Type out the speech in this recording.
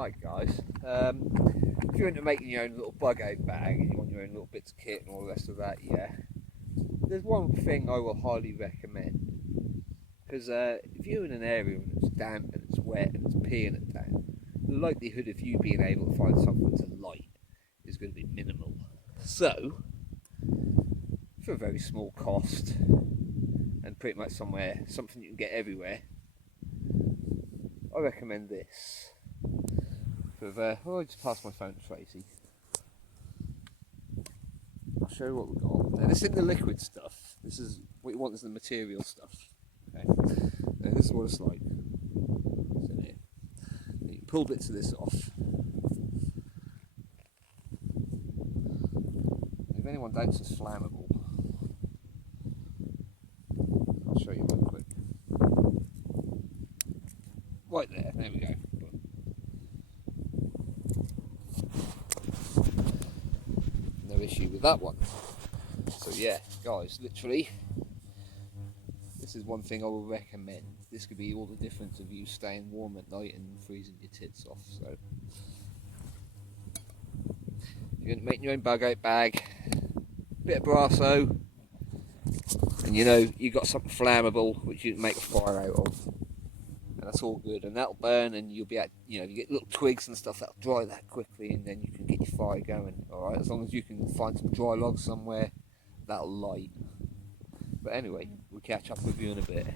Hi guys, if you're into making your own little bug out bag and you want your own little bits of kit and all the rest of that, yeah, there's one thing I will highly recommend. Because if you're in an area and it's damp and it's wet and it's peeing it down, the likelihood of you being able to find something to light is going to be minimal. So, for a very small cost and pretty much something you can get everywhere, I recommend this. I'll just pass my phone to Tracy. I'll show you what we've got. Now, this isn't the liquid stuff. This is what you want is the material stuff. Okay. Now, this is what it's like. It's in here. You can pull bits of this off. If anyone doubts it's flammable, I'll show you real quick. Right there we go. No issue with that one. So yeah, guys, literally, this is one thing I will recommend. This could be all the difference of you staying warm at night and freezing your tits off. So if you're making your own bug out bag, bit of Brasso, and you got something flammable which you can make a fire out of, and that's all good, and that'll burn, and you'll be at, you get little twigs and stuff that'll dry that quickly, and then you can get your fire going. All right, as long as you can find some dry logs somewhere, that'll light. But anyway, we'll catch up with you in a bit.